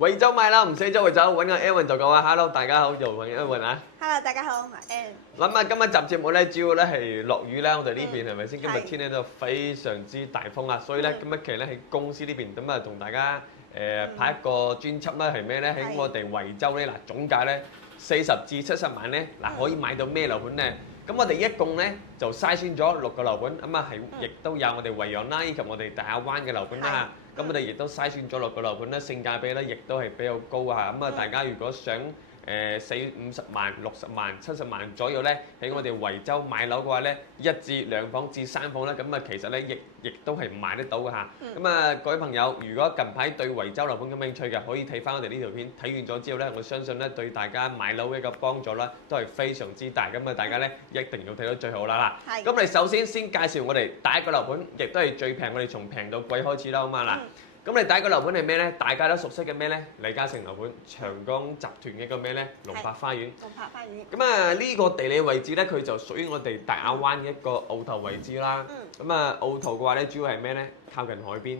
惠州買樓唔使周圍走，揾個 Aaron 就夠啊！Hello，大家好，又揾 Aaron 啊。Hello，大家好，我係 Ann。諗下今日集節目咧，主要咧係落雨啦，我哋呢邊係咪先？今日天咧就非常之大風啦，所以咧今日其實咧喺公司呢邊咁啊，同大家拍一個專輯啦，係咩咧？喺我哋惠州咧嗱，總價咧40至70萬咧嗱，可以買到咩樓盤咧？咁我哋一共咧就篩選咗6個樓盤，咁啊係亦都有我哋惠陽啦，以及我哋大亞灣嘅樓盤啦。咁我哋亦都篩選咗6個樓盤咧，性價比咧亦都係比較高啊！咁啊，大家如果想40-50萬、60萬、70萬左右咧，喺我哋惠州買樓嘅話咧，1至2房至3房咧，咁啊其實咧亦都係買得到嘅嚇。咁啊，各位朋友，如果近排對惠州樓盤感興趣嘅，可以睇翻我哋呢條片，睇完咗之後咧，我相信咧對大家買樓嘅一個幫助啦，都係非常之大。咁啊，大家咧一定要睇到最好啦嗱。咁我哋首先先介紹我哋第一個樓盤，亦都係最平，我哋從平到貴開始啦，好嘛嗱。咁你第一個樓盤係咩咧？大家都熟悉嘅咩咧？李嘉誠樓盤，長江集團嘅一個咩咧？龍柏花園。龍柏花園。咁啊，呢個地理位置咧，佢就屬於我哋大亞灣嘅一個澳頭位置啦。咁啊，澳頭嘅話咧，主要係咩咧？靠近海邊，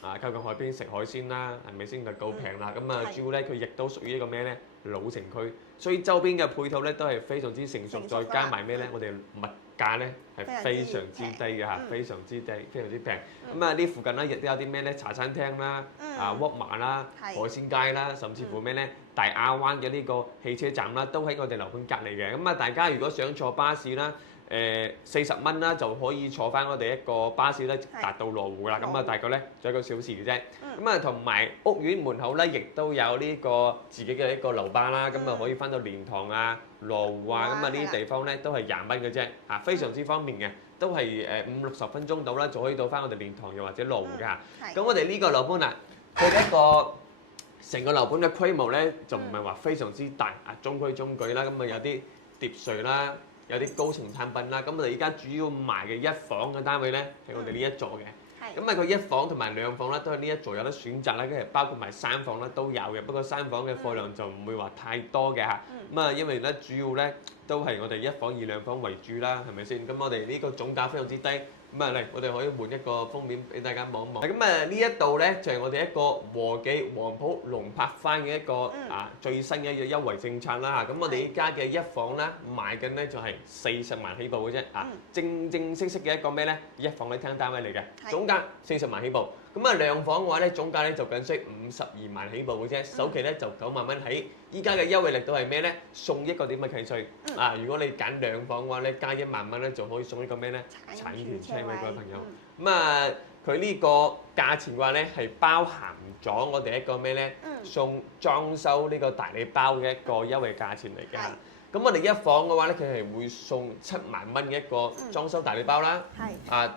靠近海邊食海鮮啦，係咪先就夠平啦？咁啊，主要咧佢亦都屬於一個咩咧？老城區，所以周邊嘅配套咧都係非常之成熟，再加埋咩咧？我哋物價咧係非常之低嘅嚇，非常之低，非常之平。咁啊，呢附近咧亦都有啲咩咧？茶餐廳啦，沃麻啦，海鮮街啦，甚至乎咩咧？大亞灣嘅呢個汽車站啦，都喺我哋樓盤隔離嘅。咁啊，大家如果想坐巴士啦，40蚊啦就可以坐翻我哋一個巴士咧，達到羅湖啦。咁啊，大概咧仲有1個小時嘅啫。咁啊，同埋屋苑門口咧，亦都有呢個自己嘅一個樓巴啦。咁啊，可以翻到蓮塘啊、羅湖啊，咁啊呢啲地方咧都係20蚊嘅啫，嚇非常之方便嘅，都係50-60分鐘到啦，就可以到翻我哋蓮塘又或者羅湖嘅嚇。咁我哋呢個樓盤啊，佢一個成個樓盤嘅規模咧就唔係話非常之大，中規中矩啦。咁啊有啲疊墅啦。有啲高層產品啦，咁我哋而家主要賣嘅1房嘅單位咧，係我哋呢一座嘅。咁啊，佢1房同埋2房咧，都係呢一座有得選擇啦，跟住包括埋3房咧都有嘅。不過3房嘅貨量就唔會話太多嘅嚇。咁啊，因為咧主要咧都係我哋1房以2房為主啦，係咪先？咁我哋呢個總價非常之低。咁啊嚟，我哋可以換一個封面俾大家望一望。咁啊呢一度咧就係我哋一個和記黃埔龍柏花嘅一個最新嘅一個優惠政策啦嚇。咁我哋依家嘅1房咧賣緊咧就係40萬起步嘅啫啊，正式嘅一個咩咧1房嘅廳單位嚟嘅，總價40萬起步。咁啊2房嘅話咧總價咧就僅需52萬起步嘅啫，首期咧就9萬蚊起。依家嘅優惠力度係咩咧？送一個點嘅契稅啊！如果你揀2房嘅話咧，加1萬蚊咧就可以送一個咩咧？產權車位，各位朋友。咁啊，佢呢個價錢嘅話咧係包含咗我哋一個咩咧？送裝修呢個大禮包嘅一個優惠價錢嚟嘅。咁我哋1房嘅話咧，佢係會送7萬蚊嘅一個裝修大禮包啦，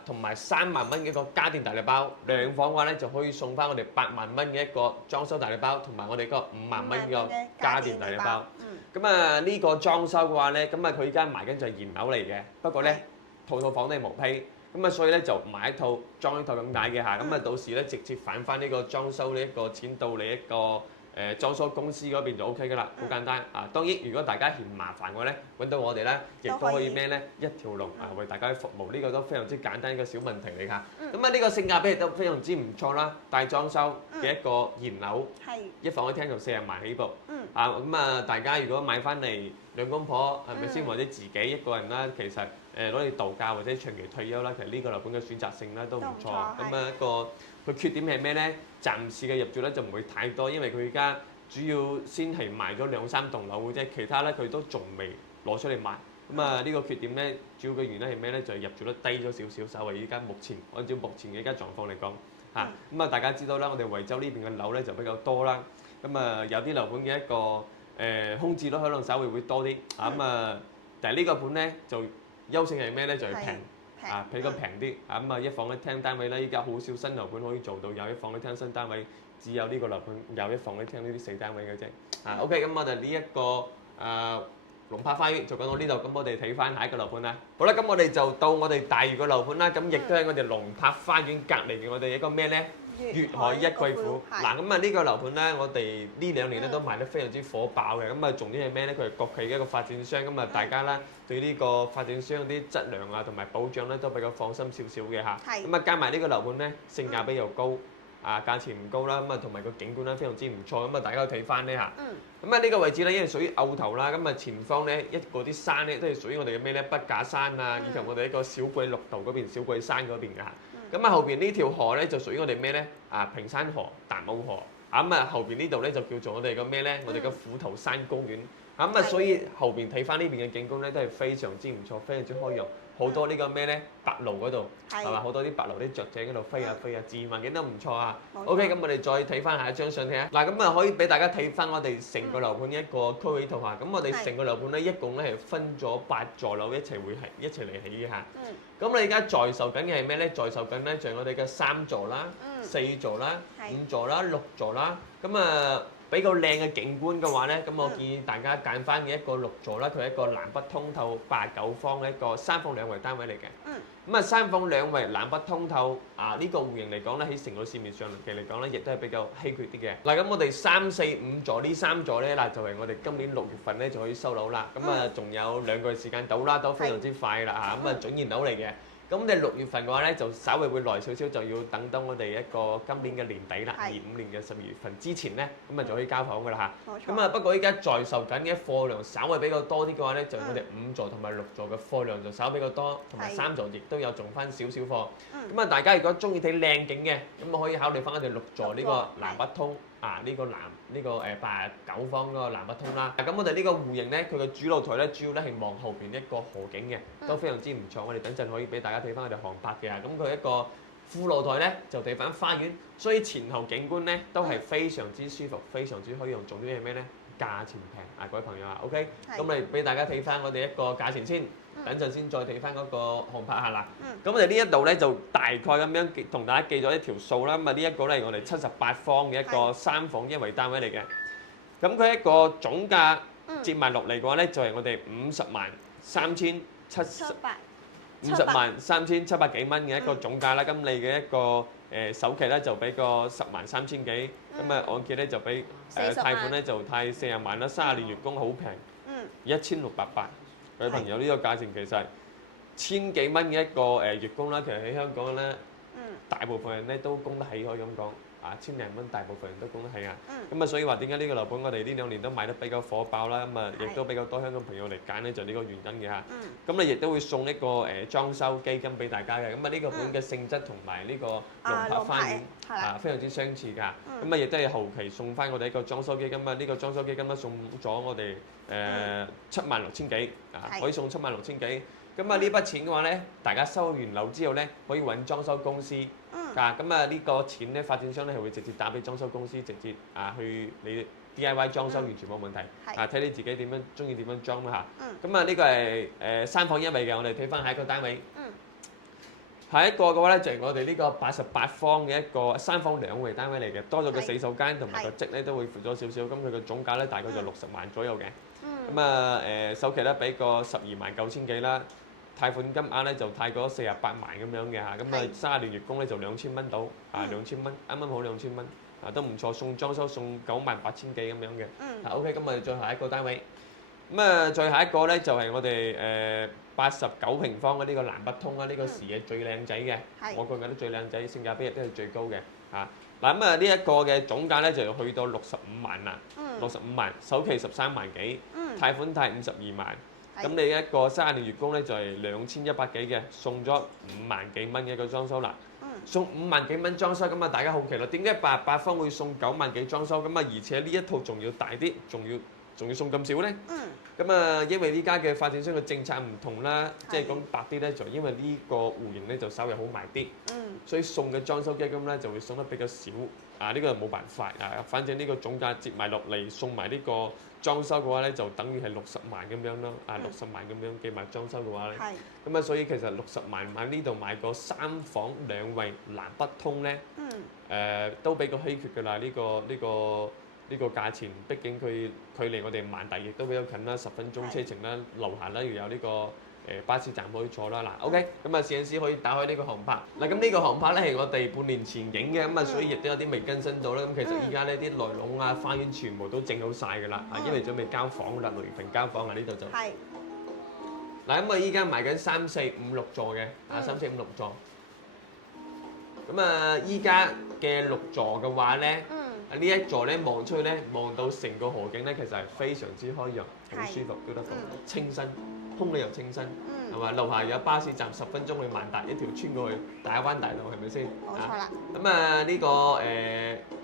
同埋3萬蚊嘅一個家電大禮包。2房嘅話咧，就可以送翻我哋8萬蚊嘅一個裝修大禮包，同埋我哋個5萬蚊嘅家電大禮包。咁啊，呢個裝修嘅話咧，咁啊佢而家賣緊就係現樓嚟嘅，不過咧套房都係毛坯，咁啊所以咧就買一套裝一套咁解嘅嚇。咁啊到時咧直接返翻呢個裝修呢一個錢到你一個裝修公司嗰邊就 OK 噶啦，好簡單啊！當然，如果大家嫌麻煩嘅話咧，揾到我哋咧，亦都可以咩咧一條龍為大家去服務，呢個都非常之簡單一個小問題嚟㗎。咁啊，呢個性價比亦都非常之唔錯啦，大裝修嘅一個現樓，1房一廳就40萬起步。咁啊，大家如果買翻嚟兩公婆係咪先，或者自己一個人啦，其實攞嚟度假或者長期退休啦，其實呢個樓盤嘅選擇性咧都唔錯。咁啊一個佢缺點係咩咧？暫時嘅入住咧就唔會太多，因為佢而家主要先係賣咗2-3棟樓嘅啫，其他咧佢都仲未攞出嚟賣。咁啊呢個缺點咧，主要嘅原因係咩咧？就係入住率低咗少少，稍為依家按照目前嘅依家狀況嚟講嚇。咁啊大家知道啦，我哋惠州呢邊嘅樓咧就比較多啦。咁啊有啲樓盤嘅一個空置率可能稍微會多啲。咁啊，但係呢個盤咧就優勝係咩咧？就係平。比較平啲，咁啊1房一廳單位咧，依家好少新樓盤可以做到有1房一廳新單位，只有呢個樓盤有1房一廳呢啲4單位嘅啫。OK，咁我哋呢一個龍柏花園就講到呢度，咁我哋睇翻下一個樓盤啦。好啦，咁我哋就到我哋第2個樓盤啦，咁亦都係我哋龍柏花園隔離嘅我哋一個咩咧？粵海一貴府。嗱，咁啊呢個樓盤咧，我哋呢2年咧都賣得非常之火爆嘅。咁啊重點係咩咧？佢係國企嘅一個發展商，咁啊大家啦對呢個發展商啲質量同埋保障咧都比較放心少少嘅嚇。咁啊加埋呢個樓盤咧，性價比又高，價錢唔高啦，咁啊同埋個景觀咧非常之唔錯，咁啊大家可以睇翻呢嚇。嗯。咁啊呢個位置咧，因為屬於坳頭啦，咁啊前方咧嗰啲山咧都係屬於我哋嘅咩咧筆架山啊，以及我哋一個小桂綠道嗰邊小桂山嗰邊㗎嚇。咁啊後邊呢條河咧就屬於我哋咩咧平山河、達姆河。咁啊後邊呢度咧就叫做我哋嘅咩咧？我哋嘅虎頭山公園。咁啊所以後邊睇翻呢邊嘅景觀咧都係非常之唔錯，非常之開揚。好多呢個咩咧？白鷺嗰度係嘛？好多啲白鷺啲雀仔嗰度飛啊飛啊，自然環境都唔錯啊。OK，咁我哋再睇翻下一張相睇下。嗱，咁啊可以俾大家睇翻我哋成個樓盤一個區域圖嚇。咁我哋成個樓盤咧一共咧係分咗8座樓一齊嚟起嘅嚇。咁你而家在售緊嘅係咩咧？在售緊咧就係我哋嘅3座啦、4座啦、5座啦、6座啦。咁啊〜比較靚嘅景觀嘅話咧，咁我建議大家揀翻嘅一個6座啦，佢係一個南北通透89方嘅一個3房2衛單位嚟嘅。咁啊3房2衛南北通透呢個戶型嚟講咧，喺成個市面上嚟講咧，亦都係比較稀缺啲嘅。嗱，咁我哋3、4、5座呢3座咧，嗱就係我哋今年6月份咧就可以收樓啦。咁啊仲有2個月時間到啦，都非常之快啦嚇。咁啊準現樓嚟嘅。咁我哋6月份嘅話咧，就稍微會耐少少，就要等到我哋一個今年嘅年底啦，25年嘅12月份之前咧，咁啊就可以交房噶啦嚇。咁啊不過依家在售緊嘅貨量稍微比較多啲嘅話咧，就我哋5座同埋6座嘅貨量就稍比較多，同埋3座亦都有仲翻少少貨。咁啊大家如果中意睇靚景嘅，咁啊可以考慮翻我哋6座呢個南北通。呢個89方嗰個南北通啦。咁我哋呢個戶型咧，佢嘅主露台咧，主要咧係望後邊一個河景嘅，都非常之唔錯。我哋等陣可以俾大家睇翻我哋航拍嘅。咁佢一個副露台咧，就睇翻花園，所以前後景觀咧都係非常之舒服，非常之可以用。重點係咩咧？價錢平各位朋友OK。咁我哋俾大家睇翻我哋一個價錢先。等陣先再睇翻嗰個航拍下啦。咁我哋呢一度咧就大概咁樣同大家記咗一條數啦。咁啊呢一個咧係我哋78方嘅一個3房1衛單位嚟嘅。咁佢一個總價折埋落嚟嘅話咧，就係我哋503700幾蚊嘅一個總價啦。咁你嘅一個首期咧就俾個103000幾，咁啊按揭咧就俾貸款咧就貸40萬啦，30年月供好平，1680。各位朋友，呢個價錢其實係千幾蚊嘅一個月供啦，其實喺香港咧，大部分人咧都供得起，可以咁講，1000零蚊大部分人都供得起啊。咁啊，所以話點解呢個樓盤我哋呢2年都賣得比較火爆啦？咁啊，亦都比較多香港朋友嚟揀咧，就呢個原因嘅嚇。咁你亦都會送一個裝修基金俾大家嘅。咁啊，呢個盤嘅性質同埋呢個龍柏花園非常之相似㗎。咁啊，亦都係後期送翻我哋一個裝修基金啊。呢個裝修基金咧送咗我哋76000幾可以送76000幾。咁啊呢筆錢嘅話咧，大家收完樓之後咧，可以揾裝修公司。咁啊呢個錢咧，發展商咧係會直接打俾裝修公司，直接去你 DIY 裝修，完全冇問題。睇你自己點樣中意點樣裝啦嚇。咁啊呢個係3房1衛嘅，我哋睇翻下一個單位。下一個嘅話咧就係我哋呢個88方嘅一個3房2衛單位嚟嘅，多咗個洗手間同埋個積咧都會闊咗少少。咁佢個總價咧大概就60萬左右嘅。咁啊首期咧俾個129000幾啦。貸款金額咧就貸過48萬咁樣嘅嚇，咁啊30年月供咧就2000蚊到，2000蚊，啱啱好2000蚊，都唔錯，送裝修送98000幾咁樣嘅。OK，咁我哋再下一個單位，咁啊再下一個咧就係我哋89平方嘅呢個南北通啦，呢個視野最靚仔嘅，我覺得最靚仔，性價比亦都係最高嘅嚇。嗱咁啊呢一個嘅總價咧就要去到65萬啦，65萬，首期13萬幾，貸款貸52萬。咁你一個30年月供咧就係2100幾嘅，送咗5萬幾蚊嘅一個裝修啦。送5萬幾蚊裝修，咁啊大家好奇啦，點解88方會送9萬幾裝修？咁啊而且呢一套仲要大啲，仲要送咁少咧？咁啊因為呢家嘅發展商嘅政策唔同啦，即係講白啲咧，就因為呢個戶型咧就稍微好賣啲，所以送嘅裝修基金咧就會送得比較少。呢個就冇辦法反正呢個總價折埋落嚟，送埋呢個裝修嘅話咧，就等於係60萬咁樣咯。60萬咁樣計埋裝修嘅話咧，咁啊所以其實60萬喺呢度買個3房2衛南北通咧，都比較稀缺㗎啦。呢個價錢，畢竟佢距離我哋萬達亦都比較近啦，10分鐘車程啦，樓下咧要有呢個巴士站可以坐啦。嗱 ，OK，咁啊攝影師可以打開呢個航拍。嗱，咁呢個航拍咧係我哋半年前影嘅，咁啊所以亦都有啲未更新到啦。咁其實依家呢啲內籠啊、花園全部都整好晒㗎啦，因為準備交房啦，6月份交房啊，呢度就。嗱，咁啊依家賣緊3、4、5、6座嘅，3、4、5、6座。咁啊，依家嘅6座嘅話咧，嗯，呢一座咧望出去咧，望到成個河景咧，其實係非常之開揚，好舒服，覺得清新，空氣又清新，係嘛？樓下有巴士站10分鐘去萬達，一條村過去大亞灣大道，係咪先？冇錯啦。咁啊，呢個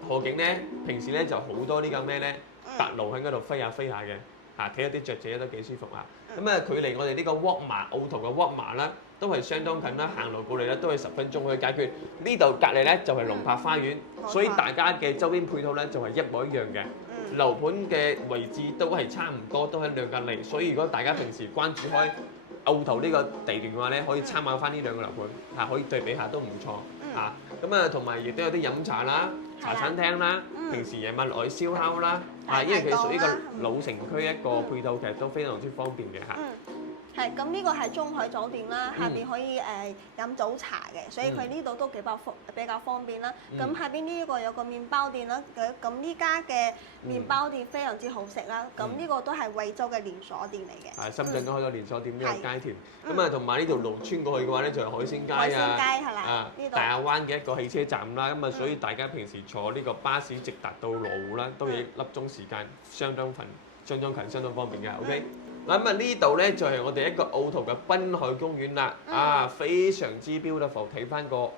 河景咧，平時咧就好多呢個咩咧，白鷺喺嗰度飛下飛下嘅，睇一啲雀仔都幾舒服啊！咁啊，距離我哋呢個沃麻澳圖嘅沃麻啦，都係相當近啦，行路過嚟咧都係10分鐘可以解決。呢度隔離咧就係龍柏花園，所以大家嘅周邊配套咧就係一模一樣嘅。樓盤嘅位置都係差唔多，都喺兩隔離，所以如果大家平時關注開澳圖呢個地段嘅話咧，可以參考翻呢兩個樓盤，可以對比下都唔錯嚇。咁啊，同埋亦都有啲飲茶啦、茶餐廳啦，平時夜晚落去燒烤啦，因為佢屬於個老城區一個配套，其實都非常之方便嘅嚇。係，咁呢個係中海酒店啦，下邊可以飲早茶嘅，所以佢呢度都比較方便啦。咁下邊呢個有個麵包店啦，咁呢家嘅麵包店非常之好食啦。咁呢個都係惠州嘅連鎖店嚟嘅。係，深圳都開咗連鎖店，呢個街田。咁啊，同埋呢條路穿過去嘅話咧，就係海鮮街啊。海鮮街係啦，呢度大亞灣嘅一個汽車站啦。咁啊，所以大家平時坐呢個巴士直達到羅湖啦，都係1粒鐘時間，相當近，相當方便嘅。OK。咁啊，呢度咧就係我哋一個澳圖嘅濱海公園啦，非常之 beautiful，睇翻個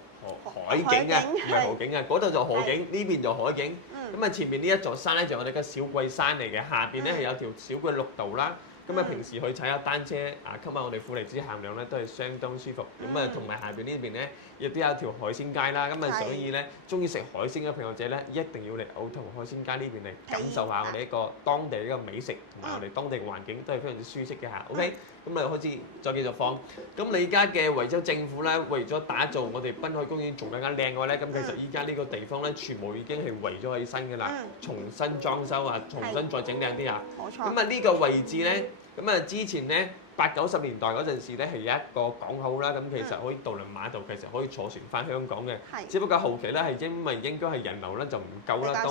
海景啊，唔係河景啊，嗰度就河景，呢邊就海景。咁啊，前面呢一座山咧就係我哋嘅小桂山嚟嘅，下邊咧係有條小桂綠道啦。咁啊，平時去踩下單車吸下我哋負離子含量咧都係相當舒服。咁啊，同埋下邊呢邊咧亦都有條海鮮街啦。咁啊，所以咧中意食海鮮嘅朋友仔咧一定要嚟澳圖海鮮街呢邊嚟感受下我哋一個當地嘅一個美食同埋我哋當地嘅環境都係非常之舒適嘅嚇。OK，咁啊開始再繼續放。咁你而家嘅惠州政府咧為咗打造我哋濱海公園仲更加靚嘅話咧，咁其實依家呢個地方咧全部已經係圍咗起身㗎啦，重新裝修啊，重新再整靚啲啊。冇錯。咁啊呢個位置咧。咁啊，之前咧80、90年代嗰陣時咧係有一個港口啦，咁其實可以渡輪碼頭，其實可以坐船翻香港嘅。只不過後期咧係因為應該係人流咧就唔夠啦，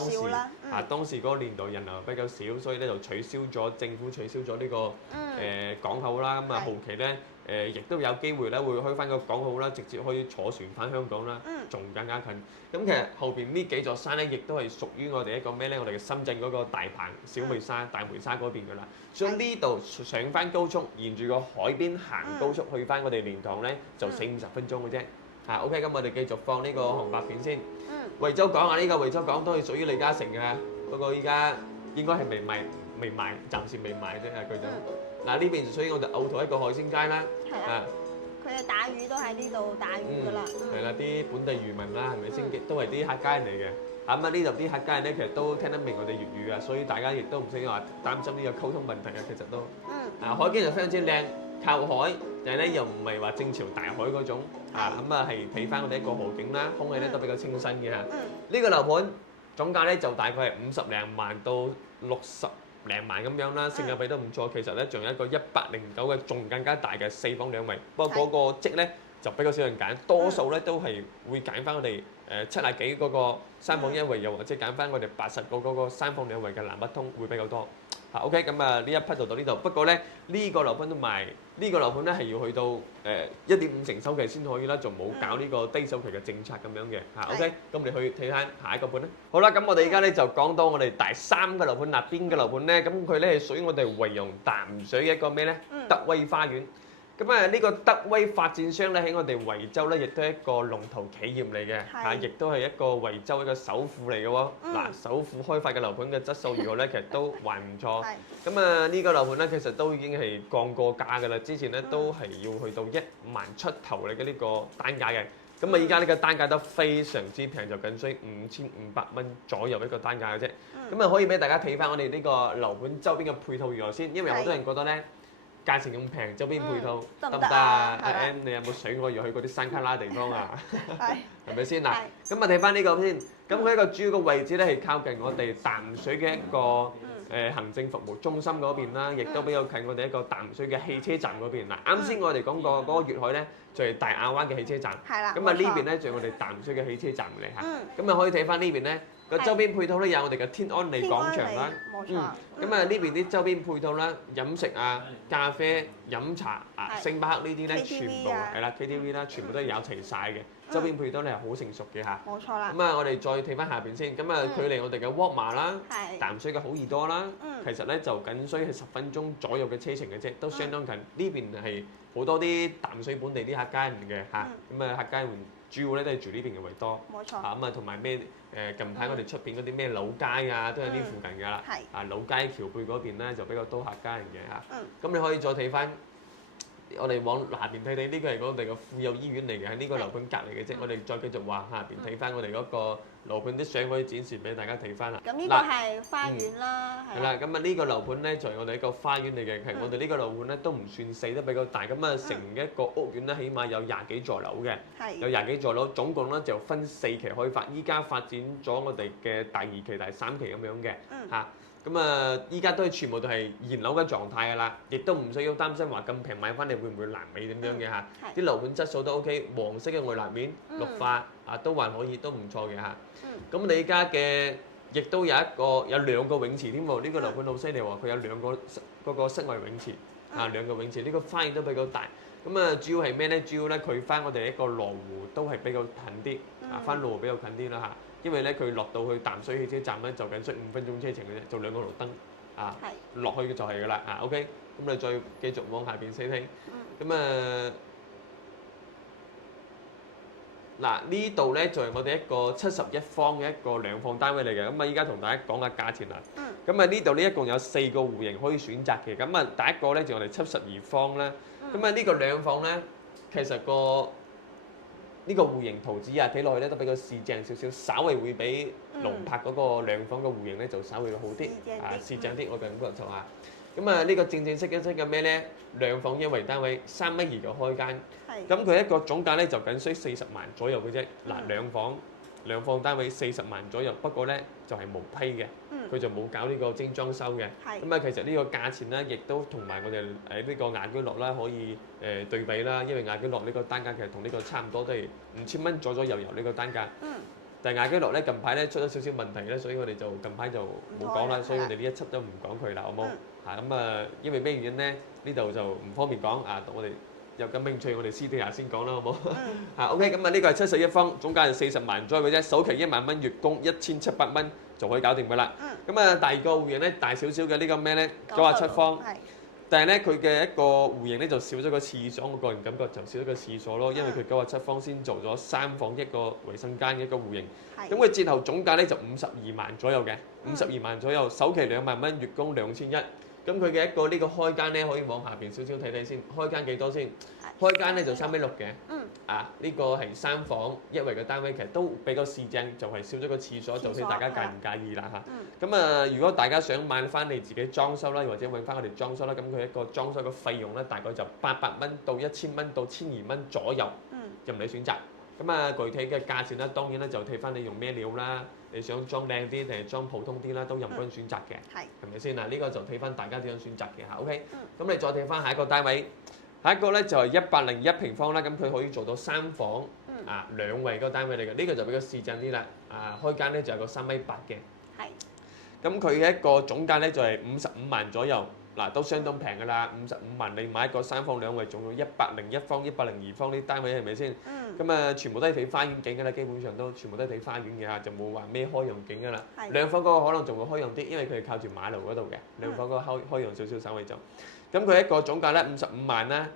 當時嗰個年代人流比較少，所以咧就政府取消咗呢個港口啦。咁啊後期咧亦都有機會咧會開翻個港口啦，直接可以坐船翻香港啦，仲更加近。咁其實後邊呢幾座山咧，亦都係屬於我哋一個咩咧？我哋嘅深圳嗰個大鵬、小梅沙、大梅沙嗰邊㗎啦。所以呢度上翻高速，沿住個海邊行高速去翻我哋蓮塘咧，就40-50分鐘嘅啫。OK，咁我哋繼續放呢個紅白片先。惠州港啊，呢個惠州港都係屬於李嘉誠嘅，不過依家應該係未賣，暫時未賣啫。佢就呢邊就屬於我哋澳圖一個海鮮街啦。佢哋打魚都喺呢度打魚㗎啦。係啦，啲本地漁民啦，係咪先？都係啲客家人嚟嘅。咁啊，呢度啲客家人咧，其實都聽得明我哋粵語啊，所以大家亦都唔使話擔心呢個溝通問題啊。其實都海景就非常之靚，靠海，但係咧又唔係話正潮大海嗰種咁啊係睇翻我哋一個河景啦，空氣咧都比較清新嘅嚇。呢個樓盤總價咧就大概係50零萬到60零萬咁樣啦，性價比都唔錯。其實咧仲有一個109嘅，仲更加大嘅4房2衛，不過嗰個積咧就比較少人揀，多數咧都係會揀翻我哋70幾嗰個3房1衛，又或者揀翻我哋80個嗰個3房2衛嘅南北通會比較多。OK，咁啊呢一批就到呢度。不過咧呢個樓盤都賣，呢個樓盤咧係要去到1.5成首期先可以啦，就冇搞呢個低首期嘅政策咁樣嘅。OK，咁我哋去睇下下一個盤啦。好啦，咁我哋而家咧就講到我哋第3個樓盤，嗱邊個樓盤咧？咁佢咧係屬於我哋惠陽淡水嘅一個咩咧？德威花園。咁啊，呢個德威發展商咧喺我哋惠州咧，亦都係一個龍頭企業嚟嘅，亦都係一個惠州一個首富嚟嘅喎。嗱，首富開發嘅樓盤嘅質素如何咧？其實都還唔錯。咁啊，呢個樓盤咧，其實都已經係降過價㗎啦。之前咧都係要去到1萬出頭嚟嘅呢個單價嘅。咁啊，依家呢個單價都非常之平，就僅需5500蚊左右一個單價嘅啫。咁啊，可以俾大家睇翻我哋呢個樓盤周邊嘅配套如何先，因為好多人覺得咧。價錢咁平，周邊配套得唔得啊？阿 M， 你有冇水我要去嗰啲山卡拉地方啊？係咪先嗱？咁啊睇翻呢個先，咁佢一個主要嘅位置咧係靠近我哋淡水嘅一個行政服務中心嗰邊啦，亦都比較近我哋一個淡水嘅汽車站嗰邊嗱。啱先我哋講過嗰個粵海咧，就係大亞灣嘅汽車站。係啦。咁啊呢邊咧就係我哋淡水嘅汽車站嚟嚇。咁啊可以睇翻呢邊咧。個周邊配套咧有我哋嘅天安利廣場啦，咁啊呢邊啲周邊配套啦，飲食啊、咖啡、飲茶啊、星巴克呢啲咧，全部係啦 KTV 啦，全部都有齊晒嘅。周邊配套咧係好成熟嘅嚇。冇錯啦。咁啊，我哋再睇翻下邊先。咁啊，距離我哋嘅沃馬啦、係。淡水嘅好易多啦，嗯。其實咧就僅需係10分鐘左右嘅車程嘅啫，都相當近。呢邊係好多啲淡水本地啲客家人嘅嚇，咁啊客家人主要咧都係住呢邊嘅為多。冇錯。咁啊，同埋咩近排我哋出邊嗰啲咩老街啊，都喺呢附近㗎啦。係。啊，老街橋背嗰邊咧就比較多客家人嘅嚇。嗯。咁你可以再睇翻。我哋往下邊睇睇，呢個係我哋個婦幼醫院嚟嘅，喺呢個樓盤隔離嘅啫。我哋再繼續話下邊睇翻我哋嗰個樓盤啲相可以展示俾大家睇翻啦。咁呢個係花園啦，係啦。咁啊呢個樓盤咧就係我哋一個花園嚟嘅，係我哋呢個樓盤咧都唔算細，都比較大。咁啊成一個屋苑咧，起碼有20幾座樓嘅，有20幾座樓，總共咧就分4期開發。依家發展咗我哋嘅第2期、第3期咁樣嘅嚇。咁啊，依家都係全部都係現樓嘅狀態㗎啦，亦都唔需要擔心話咁平買翻嚟會唔會爛尾點樣嘅嚇。啲樓盤質素都 OK，黃色嘅外立面，綠化啊都還可以，都唔錯嘅嚇。咁你而家嘅亦都有2個泳池添喎，呢個樓盤好犀利喎，佢有2個嗰個室外泳池啊，2個泳池，呢個花園都比較大。咁啊，主要係咩咧？主要咧佢翻我哋一個羅湖都係比較近啲，啊翻羅湖比較近啲啦嚇。因為咧佢落到去淡水汽車站咧就僅需5分鐘車程嘅啫，就2個綠燈啊，落去嘅就係㗎啦啊 OK，咁你再繼續往下邊睇睇，咁啊嗱呢度咧就係我哋一個71方嘅一個兩房單位嚟嘅，咁啊依家同大家講下價錢啦，咁啊呢度呢一共有4個戶型可以選擇嘅，咁啊第一個咧就我哋72方啦，咁啊呢個兩房咧其實呢個戶型圖紙啊，睇落去咧都比較市正少少，稍微會比龍柏嗰個兩房嘅戶型咧就稍微好啲，市正啲，我感覺就話。咁啊，呢個正式嘅咩咧？兩房1圍單位，3米2嘅開間。咁佢一個總價咧就僅需40萬左右嘅啫。嗱，兩房單位40萬左右，不過咧就係無批嘅，佢就冇搞呢個精裝修嘅。咁啊，其實呢個價錢咧，亦都同埋我哋呢個雅居樂啦，可以對比啦。因為雅居樂呢個單價其實同呢個差唔多，都係5000蚊左右呢個單價。但係雅居樂咧近排咧出咗少少問題咧，所以我哋就近排就冇講啦，所以我哋呢一輯都唔講佢啦，好冇？咁啊，因為咩原因咧？呢度就唔方便講啊，我哋有咁興趣，我哋私底下先講啦，好冇？OK，咁啊呢個係71方，總價係40萬左右嘅啫，首期1萬蚊，月供1700蚊就可以搞掂㗎啦。咁啊第二個戶型咧大少少嘅呢個咩咧？97方。但係咧，佢嘅一個戶型咧就少咗個廁所，我個人感覺就少咗個廁所咯，因為佢97方先做咗3房1個衞生間嘅一個戶型，咁佢折後總價咧就52萬左右嘅，52萬左右，首期2萬蚊，月供2100。咁佢嘅一個呢個開間咧，可以往下邊少少睇睇先，開間幾多先？開間咧就3米6嘅，呢個係3房1圍嘅單位，其實都比較市正，就係少咗個廁所，就睇大家介唔介意啦嚇。咁啊，如果大家想買翻嚟自己裝修啦，或者揾翻我哋裝修啦，咁佢一個裝修嘅費用咧，大概就800蚊到1000蚊到1200蚊左右，任你選擇。咁啊，具體嘅價錢咧，當然咧就睇翻你用咩料啦，你想裝靚啲定係裝普通啲啦，都任君選擇嘅，係咪先啊？呢個就睇翻大家點樣選擇嘅嚇。OK，咁你再睇翻下一個單位。下一個咧就係101平方啦，咁佢可以做到3房2圍個單位嚟嘅，呢個就比較市正啲啦。開間咧就有個3米8嘅。咁佢嘅一個總價咧就係55萬左右，嗱都相當平㗎啦，55萬你買一個3房2圍，仲有101方、102方啲單位係咪先？咁啊全部都係睇花園景㗎啦，基本上都全部都係睇花園嘅嚇，就冇話咩開揚景㗎啦。兩房嗰個可能仲會開揚啲，因為佢係靠住馬路嗰度嘅，兩房嗰個開揚少少稍微就。咁佢一個總價咧55萬啦，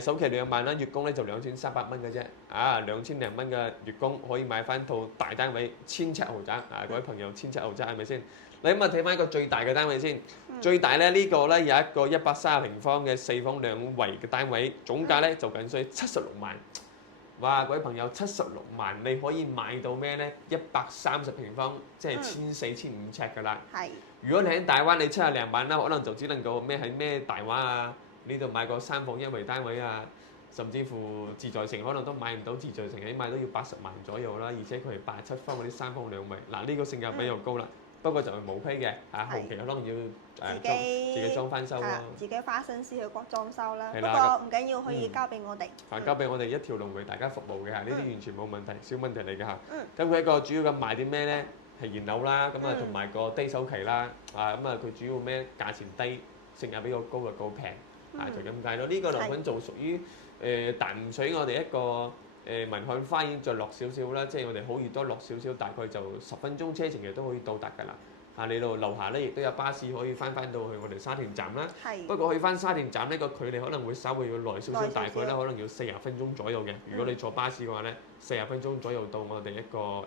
首期2萬啦，月供咧就2300蚊嘅啫，2000零蚊嘅月供可以買翻套大單位1000尺豪宅，各位朋友1000尺豪宅係咪先？你咁啊睇翻一個最大嘅單位先，最大咧呢個咧有一個130平方嘅4房2圍嘅單位，總價咧就僅需76萬。哇！各位朋友76萬你可以買到咩咧？130平方，即係1400、1500尺㗎啦。如果你喺大灣，你70零萬啦，可能就只能夠喺咩大灣啊呢度買個3房1圍單位啊，甚至乎自在城可能都買唔到自在城，起碼都要80萬左右啦。而且佢係87方嗰啲3房2圍，嗱呢個性價比又高啦。不過就係冇批嘅後期可能要自己裝翻修咯。自己花心思去裝修啦。不過唔緊要，可以交俾我哋。交俾我哋一條龍為大家服務嘅嚇，呢啲完全冇問題，小問題嚟嘅嚇。咁佢一個主要嘅賣點咩咧？係現樓啦，咁啊同埋個低首期啦，咁啊佢主要咩？價錢低，性價比較高又夠平，就咁解咯。呢個樓盤就屬於淡水我哋一個文漢花園再落少少啦，即係我哋好易多落少少，大概就10分鐘車程亦都可以到達㗎啦。你度樓下咧亦都有巴士可以翻到去我哋沙田站啦。係。不過去翻沙田站呢個距離可能會稍微要耐少少，耐少少大概咧可能要40分鐘左右嘅。如果你坐巴士嘅話咧，40分鐘左右到我哋一個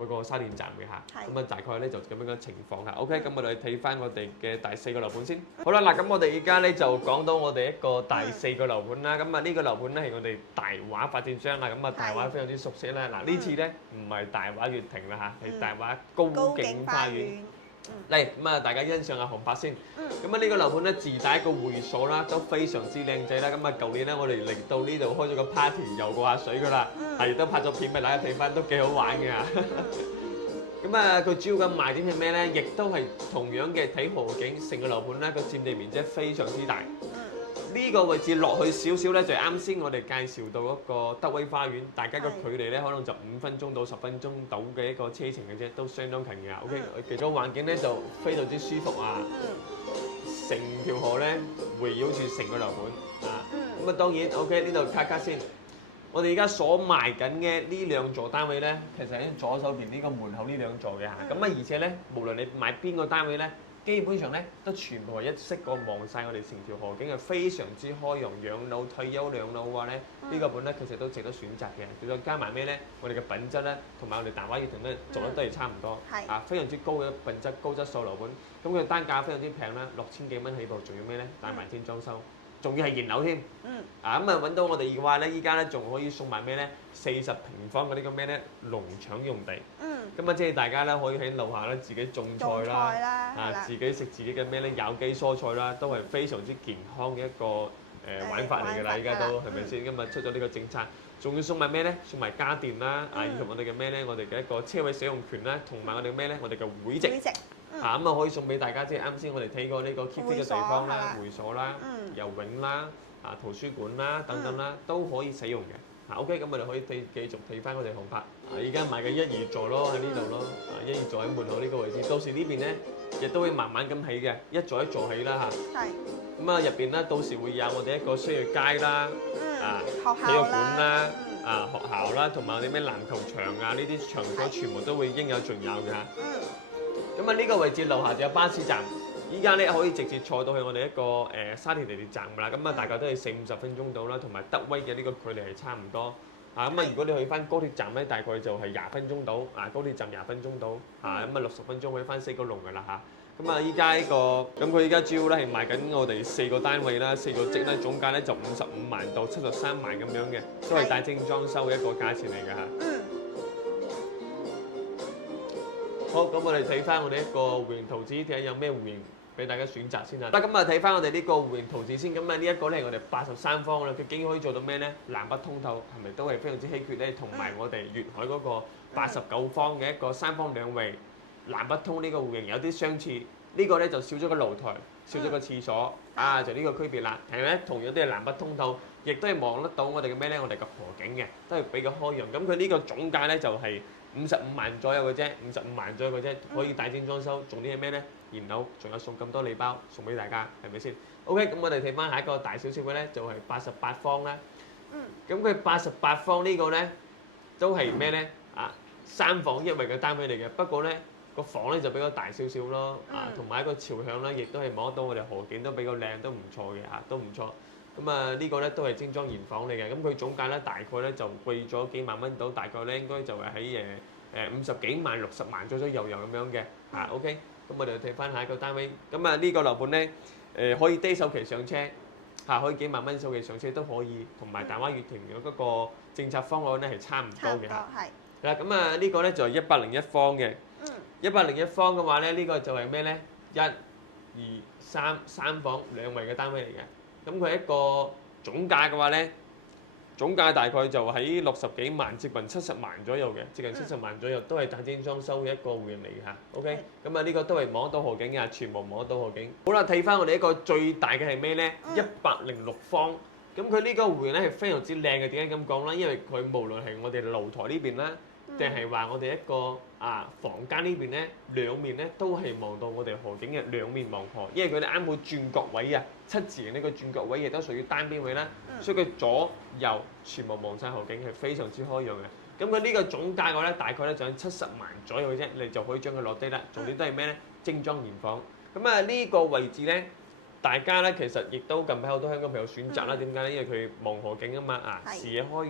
嗰個沙田站嘅嚇。咁啊大概咧就咁樣嘅情況嚇。OK，咁我哋睇翻我哋嘅第4個樓盤先。好啦，嗱咁我哋而家咧就講到我哋一個第4個樓盤啦。咁啊呢個樓盤咧係我哋大華發展商啦。咁啊大華非常之熟悉啦。嗱呢次咧唔係大華悅庭啦嚇，係大華高景花園。嚟咁啊！大家欣賞下紅白先。咁啊，呢個樓盤咧自帶一個會所啦，都非常之靚仔啦。咁啊，舊年咧我哋嚟到呢度開咗個 party，游過下水噶啦，亦都拍咗片俾大家睇翻，都幾好玩嘅。咁啊，佢主要嘅賣點係咩咧？亦都係同樣嘅睇河景，成個樓盤咧個佔地面積非常之大。呢個位置落去少少咧，就係啱先我哋介紹到嗰個德威花園，大家個距離咧可能就5分鐘到10分鐘到嘅一個車程嘅啫，都相當近嘅。OK，其中環境咧就非常之舒服啊！成條河咧圍繞住成個樓盤啊。咁啊當然 OK，呢度卡卡先。我哋而家所賣緊嘅呢2座單位咧，其實喺左手邊呢個門口呢2座嘅嚇。咁啊而且咧，無論你買邊個單位咧，基本上咧都全部係一色個望晒我哋成條河景，係非常之開揚。養老退休養老嘅話咧，呢個盤咧其實都值得選擇嘅。再加埋咩咧？我哋嘅品質咧，同埋我哋大華悅庭咧做得都係差唔多。非常之高嘅品質、高質素樓盤。咁佢單價非常之平啦，6000幾蚊起步，仲要咩咧？帶埋天裝修，仲要係現樓添。咁啊揾到我哋嘅話咧，依家咧仲可以送埋咩咧？40平方嗰啲咁咩咧？農場用地。咁啊，即係大家咧可以喺樓下咧自己種菜啦，自己食自己嘅咩咧有機蔬菜啦，都係非常之健康嘅一個玩法嚟㗎啦，依家都係咪先？今日出咗呢個政策，仲要送埋咩咧？送埋家電啦，以及我哋嘅咩咧？我哋嘅一個車位使用權啦，同埋我哋咩咧？我哋嘅會籍。咁啊可以送俾大家，即係啱先我哋睇過呢個 keep fit 嘅地方啦、會所啦、游泳啦、圖書館啦等等啦，都可以使用嘅。OK，咁我哋可以繼續睇翻我哋紅白。而家賣嘅1、2座咯，喺呢度咯。1、2座喺門口呢個位置，到時呢邊咧亦都會慢慢咁起嘅，一座一座起啦嚇。咁啊入邊咧，到時會有我哋一個商業街啦，體育館啦，學校啦，同埋我哋咩籃球場啊，呢啲場所全部都會應有盡有嘅嚇。咁啊呢個位置樓下就有巴士站。依家咧可以直接坐到去我哋一個沙田地鐵站㗎啦，咁啊大概都係40-50分鐘到啦，同埋德威嘅呢個距離係差唔多。咁啊如果你去翻高鐵站咧，大概就係20分鐘到，高鐵站20分鐘到，咁啊60分鐘去翻西九龍㗎啦嚇。咁啊依家呢個，咁佢依家主要咧係賣緊我哋4個單位啦，4個積咧總價咧就55萬到73萬咁樣嘅，都係帶精裝修嘅一個價錢嚟㗎嚇。好，咁我哋睇翻我哋一個戶型圖紙，睇下有咩戶型俾大家選擇先啊！咁啊睇翻我哋呢個戶型圖紙先，咁啊呢一個咧係我哋83方啦，佢竟然可以做到咩咧？南北通透，係咪都係非常之稀缺咧？同埋我哋粵海嗰個89方嘅一個3方2衛南北通呢個戶型有啲相似，呢個咧就少咗個露台，少咗個廁所，就呢個區別啦。係咧，同樣都係南北通透，亦都係望得到我哋嘅咩咧？我哋嘅河景嘅，都係比較開揚。咁佢呢個總價咧就係55萬左右嘅啫，55萬左右嘅啫，可以帶精裝修，重點係咩咧？然後仲有送咁多禮包送俾大家，係咪先 ？OK，咁我哋睇翻下一個大少少嘅咧，就係88方啦。咁佢88方呢個咧，都係咩咧？3房1衛嘅單位嚟嘅，不過咧個房咧就比較大少少咯，同埋一個朝向咧，亦都係望得到我哋河景都比較靚，都唔錯嘅嚇，都唔錯。咁啊呢個咧都係精裝現房嚟嘅，咁佢總價咧大概咧就貴咗幾萬蚊到，大概咧應該就係喺50幾萬、60萬左右咁樣嘅OK，咁我哋睇翻下一個單位，咁啊呢個樓盤咧可以低首期上車可以幾萬蚊首期上車都可以，同埋大華悅庭嘅嗰個政策方案咧係差唔多嘅嚇。係啦，咁啊呢個咧就係101方嘅，101方嘅話咧呢個就係咩咧？1、2、3房2衛嘅單位嚟嘅。咁佢一個總價嘅話咧，總價大概就喺60幾萬，接近70萬左右嘅，接近70萬左右，都係帶精裝修嘅一個戶型嚟嘅嚇。OK，咁啊呢個都係望得到河景嘅，全部望得到河景。好啦，睇翻我哋一個最大嘅係咩咧？106方。咁佢呢個戶型咧係非常之靚嘅，點解咁講咧？因為佢無論係我哋露台呢邊啦，定係話我哋一個房間呢邊咧兩面咧都係望到我哋河景嘅兩面望河，因為佢哋啱好轉角位啊，七字形呢個轉角位亦都屬於單邊位啦，所以佢左右全部望晒河景係非常之開揚嘅。咁佢呢個總價格咧大概咧就喺70萬左右嘅啫，你就可以將佢落低啦。重點都係咩咧？精裝現房。咁啊呢個位置咧，大家咧其實亦都近排好多香港朋友選擇啦。點解咧？因為佢望河景啊嘛，視野開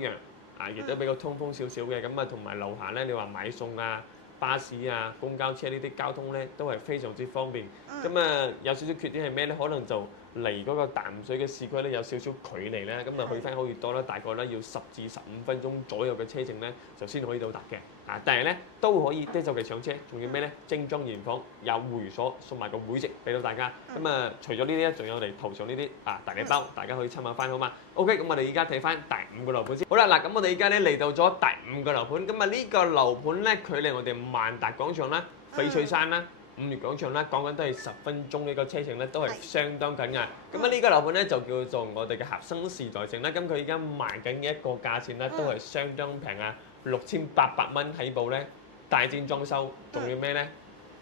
揚，亦都比較通風少少嘅。咁啊同埋樓下咧，你話買餸啊、巴士啊、公交車呢啲交通咧都係非常之方便。咁啊有少少缺點係咩咧？可能就離嗰個淡水嘅市區咧有少少距離咧，咁啊去翻好越多啦，大概咧要10至15分鐘左右嘅車程咧就先可以到達嘅。但係咧都可以低首期上車，仲要咩咧？精裝現房，有會所送埋個會籍俾到大家。咁啊除咗呢啲咧，仲有我哋頭上呢啲大禮包，大家可以參考翻好嘛。OK， 咁我哋而家睇翻第5個樓盤先。好啦，嗱咁我哋而家咧嚟到咗第5個樓盤，咁啊呢個樓盤咧距離我哋萬達廣場啦、翡翠山啦、五月廣場啦，講緊都係10分鐘呢個車程咧，都係相當緊嘅。咁啊呢個樓盤咧就叫做我哋嘅合生時代城啦。咁佢而家賣緊嘅一個價錢咧，都係相當平啊，6800蚊起步咧，大戰裝修，仲要咩咧？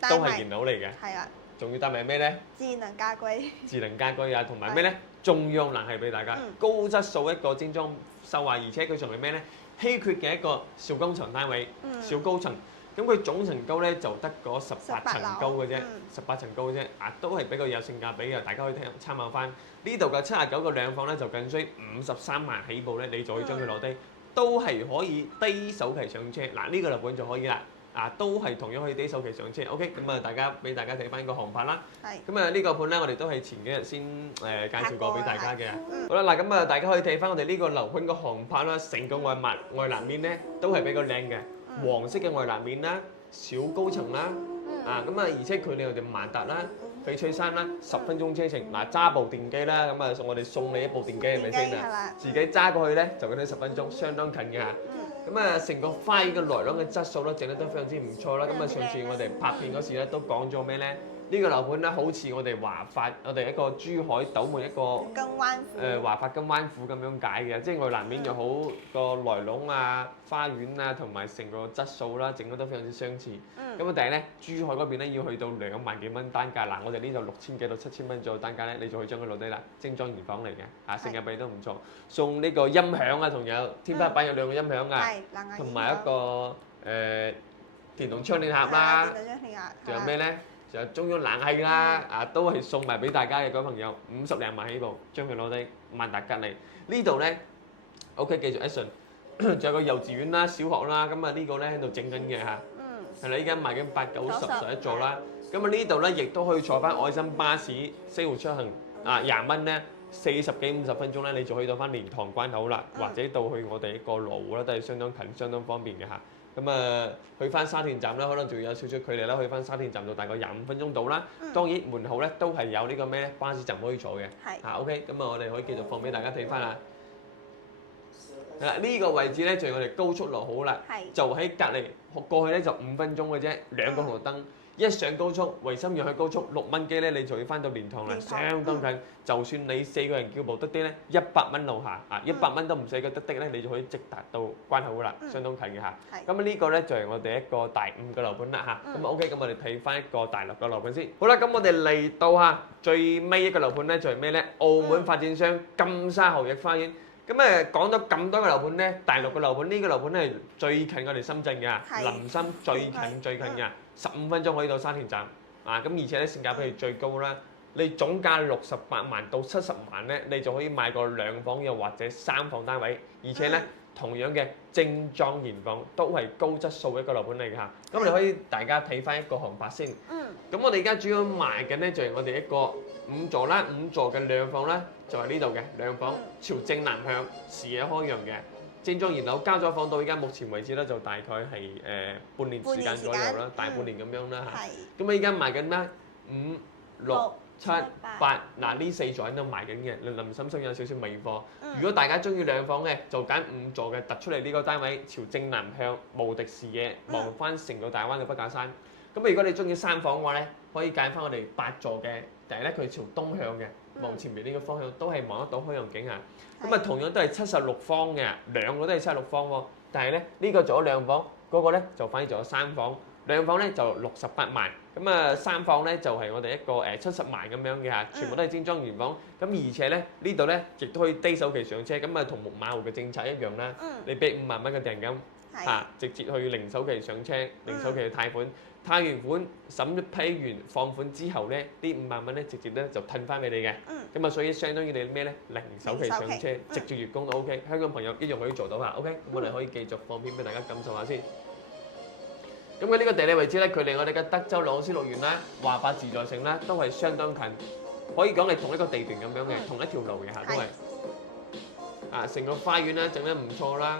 都係現樓嚟嘅。係啊。仲要搭埋咩咧？智能家居。智能家居啊，同埋咩咧？中央冷氣俾大家，高質素一個精裝修啊，而且佢仲係咩咧？稀缺嘅一個小高層單位，小高層。咁佢總層高咧就得嗰18層高嘅啫，18層高嘅啫，都係比較有性價比嘅，大家可以參考翻。呢度嘅79個兩房咧就僅需53萬起步咧，你就可以將佢攞低，都係可以低首期上車。嗱呢個樓盤就可以啦，都係同樣可以低首期上車。OK， 咁啊俾大家睇翻個航拍啦。咁啊呢個盤咧我哋都係前幾日先介紹過俾大家嘅。好啦，嗱咁啊大家可以睇翻我哋呢個樓盤個航拍啦，成個外立面咧都係比較靚嘅。黃色嘅外立面啦，小高層啦，咁啊，而且距離我哋萬達啦、翡翠山啦10分鐘車程，揸部電機啦，咁啊我哋送你一部電機係咪先啊？自己揸過去咧就嗰啲10分鐘，相當近嘅嚇。咁啊，成個花園嘅來廊嘅質素咧整得都非常之唔錯啦。咁啊，上次我哋拍片嗰時咧都講咗咩咧？呢個樓盤咧好似我哋我哋一個珠海斗門一個華發金灣府咁樣解嘅，即係外立面又好，個來廊啊、花園啊同埋成個質素啦，整得都非常之相似。咁啊，但係咧珠海嗰邊咧要去到2萬幾蚊單價，我哋呢度6000幾到7000蚊左右單價咧，你就可以將佢攞低啦。精裝現房嚟嘅，性價比都唔錯，送呢個音響啊，仲有天花板有2個音響啊，同埋一個電動窗簾盒啦，仲有咩咧？就中央冷氣啦，都係送埋俾大家嘅各位朋友，50零萬起步，將佢攞低。萬達隔離呢度咧 ，OK 繼續 action， 仲有個幼稚園啦、小學啦，咁啊呢個咧喺度整緊嘅嚇，係啦，依家賣緊8、9、10、11座啦，咁啊呢度咧亦都可以坐翻愛心巴士西湖出行，20蚊咧40幾50分鐘咧，你就可以到翻蓮塘關口啦，或者到去我哋一個羅湖啦，都係相當近、相當方便嘅嚇。咁啊，去翻沙田站啦，可能仲有少少距離啦，去翻沙田站到大概25分鐘到啦。當然門口咧都係有呢個咩咧巴士站可以坐嘅。OK， 咁啊我哋可以繼續放俾大家睇翻啦。係啦，呢個位置咧就係我哋高速路好啦，就喺隔離過去咧就5分鐘嘅啫，2個紅綠燈。一上高速，維深入去高速6蚊雞咧，你就要翻到蓮塘啦，相當近。就算你4個人叫部滴滴咧，100蚊樓下，100蚊都唔使個滴滴咧，你就可以直達到關口噶啦，相當近嘅嚇。咁呢個咧就係我哋一個第5個樓盤啦嚇。咁 OK，咁我哋睇翻一個大陸嘅樓盤先。好啦，咁我哋嚟到最尾一個樓盤咧就係咩咧？澳門發展商金沙豪逸花園。咁講咗咁多個樓盤咧，大陸嘅樓盤呢個樓盤咧係最近我哋深圳嘅，林森最近嘅，15分鐘可以到沙田站，咁而且咧性價比係最高啦，你總價68萬到70萬咧，你就可以買個2房又或者3房單位，而且咧同樣嘅精裝現房都係高質素一個樓盤嚟嘅嚇。咁我哋可以大家睇翻一個航拍先。咁我哋而家主要賣緊咧就係我哋一個5座啦，5座嘅2房啦，就係呢度嘅2房，朝正南向，視野開揚嘅精裝現樓，交咗房到而家目前為止咧就大概係半年時間左右啦，大半年咁樣啦嚇。咁啊而家賣緊咩？5、6、7、8，呢4座喺度賣緊嘅，林森有少少尾貨。如果大家中意2房嘅，就揀5座嘅，突出嚟呢個單位，朝正南向，無敵視野，望翻成個大灣嘅北架山。咁如果你中意3房嘅話咧，可以揀翻我哋8座嘅，但係咧佢朝東向嘅，望前面呢個方向都係望得到開揚景啊。咁啊同樣都係76方嘅，2個都係76方喎。但係咧呢個做咗2房，嗰個咧就反而做咗3房。兩房咧就68萬，咁啊三房咧就係我哋一個70萬咁樣嘅嚇，全部都係精裝原房。咁而且咧呢度咧亦都可以低首期上車，咁啊同木馬湖嘅政策一樣啦。你俾5萬蚊嘅訂金嚇，直接去零首期上車，零首期嘅貸款，貸完款審批完放款之後咧，呢5萬蚊咧直接咧就褪翻俾你嘅。咁啊所以相當於你咩咧零首期上車，直接月供都 OK。香港朋友一樣可以做到嚇 OK。咁我哋可以繼續放片俾大家感受下先。咁佢呢個地理位置咧，距離我哋嘅德州朗斯樂園啦、華發自在城啦，都係相當近，可以講係同一個地段咁樣嘅，同一條路嘅嚇，都係。啊，成個花園咧整得唔錯啦。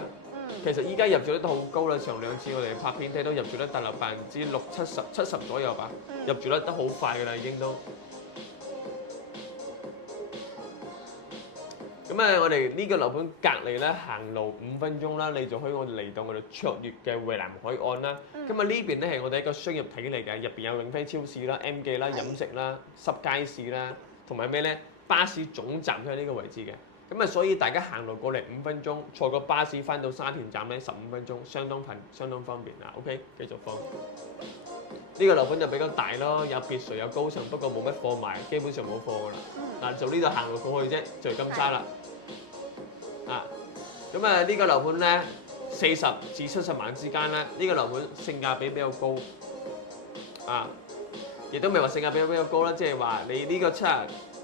其實依家入住率都好高啦，上2次我哋拍片睇到入住率達到60%、70%左右吧，入住率都好快㗎啦，已經都。咁啊，我哋呢個樓盤隔離咧，行路5分鐘啦，你就可以嚟到我哋卓越嘅蔚藍海岸啦。咁啊呢邊咧係我哋一個商業體嚟嘅，入邊有永輝超市啦、M 記啦、飲食啦、濕街市啦，同埋咩咧巴士總站都喺呢個位置嘅。咁啊，所以大家行路過嚟5分鐘，坐個巴士翻到沙田站咧15分鐘，相當近，相當方便啊。OK， 繼續放。呢個樓盤就比較大咯，有別墅有高層，不過冇乜貨賣，基本上冇貨噶啦。嗱，就呢度行路過去啫，就係金沙啦。啊，咁啊呢個樓盤咧40至70萬之間咧，呢個樓盤性價比比較高。啊，亦都未話性價比比較高啦，即係話你呢個70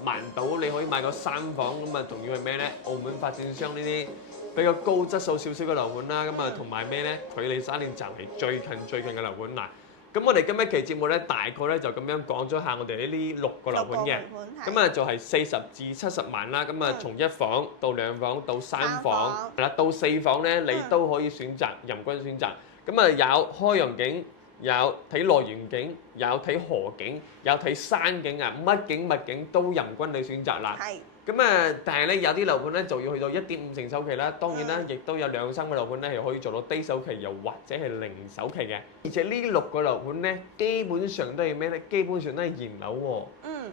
萬到你可以買個3房，咁啊仲要係咩咧？澳門發展商呢啲比較高質素少少嘅樓盤啦，咁啊同埋咩咧？距離沙田站係最近嘅樓盤嗱。咁我哋今一期節目咧，大概咧就咁樣講咗下我哋呢6個樓盤嘅，咁啊就係40至70萬啦。咁啊從1房到2房到3房，係啦，到4房咧你都可以選擇，任君選擇。咁啊有開陽景，有睇內園景，有睇河景，有睇山景啊，乜景物景都任君你選擇啦。咁啊，但係咧有啲樓盤咧就要去到1.5成首期啦。當然啦，亦都有2、3個樓盤咧係可以做到低首期，又或者係零首期嘅。而且呢6個樓盤咧，基本上都係咩咧？基本上都係現樓喎。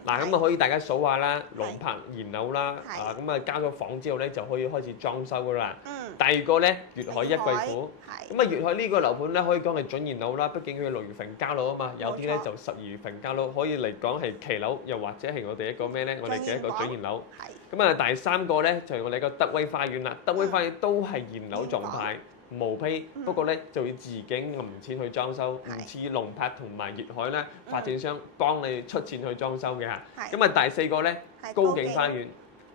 嗱，咁啊可以大家數下啦，龍柏現樓啦，啊咁啊交咗房之後咧就可以開始裝修噶啦。第二個咧，粵海一貴府，咁啊粵海呢個樓盤咧可以講係準現樓啦，畢竟佢係6月份交樓啊嘛，有啲咧就12月份交樓，可以嚟講係期樓，又或者係我哋一個咩咧？我哋嘅一個準現樓。咁啊，第3個咧就係我哋個德威花園啦。德威花園都係現樓狀態，毛坯，不過咧就要自己揞錢去裝修，唔似龍柏同埋粵海咧發展商幫你出錢去裝修嘅嚇。咁啊，第4個咧高景花園，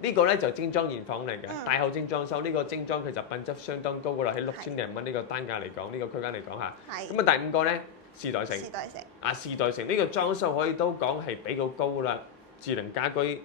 呢個咧就精裝現房嚟嘅，大後精裝修。呢個精裝其實品質相當高噶啦，喺6000零蚊呢個單價嚟講，呢個區間嚟講嚇。咁啊，第5個咧時代城，啊時代城呢個裝修可以都講係比較高啦，智能家居。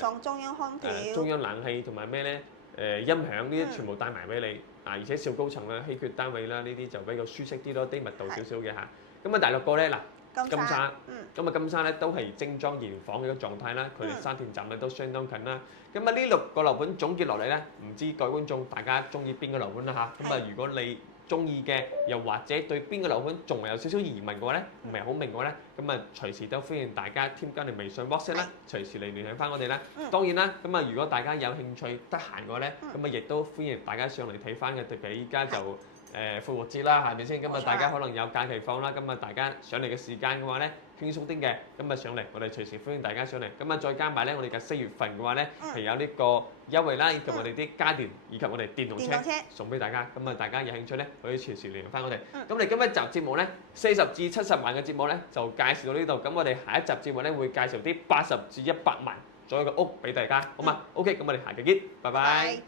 上中央空調、中央冷氣同埋咩咧？音響呢啲全部帶埋俾你，啊而且少高層啦、稀缺單位啦，呢啲就比較舒適啲咯，低密度少少嘅嚇。咁啊第6個咧嗱，金沙，咁啊金沙咧都係精裝現房嘅一個狀態啦，佢哋沙田站咧都相當近啦。咁啊呢6個樓盤總結落嚟咧，唔知各位觀眾大家中意邊個樓盤啦嚇？咁啊如果你中意嘅，又或者對邊個樓盤仲係有少少疑問嘅話咧，唔係好明嘅話咧，咁啊隨時都歡迎大家添加你微信 WhatsApp 啦，隨時嚟聯繫翻我哋啦。當然啦，咁啊如果大家有興趣得閒嘅話咧，咁啊亦都歡迎大家上嚟睇翻嘅，特別依家就復活節啦，係咪先？咁啊大家可能有假期放啦，咁啊大家上嚟嘅時間嘅話咧，輕鬆啲嘅，咁啊上嚟，我哋隨時歡迎大家上嚟。咁啊再加埋咧，我哋嘅4月份嘅話咧係有呢個優惠啦，以及我哋啲家電以及我哋電動車送俾大家。咁啊大家有興趣咧，可以隨時聯絡翻我哋。咁我哋今一集節目咧40至70萬嘅節目咧就介紹到呢度。咁我哋下一集節目咧會介紹啲80至100萬左右嘅屋俾大家，好嘛？OK，咁我哋下期見，拜拜。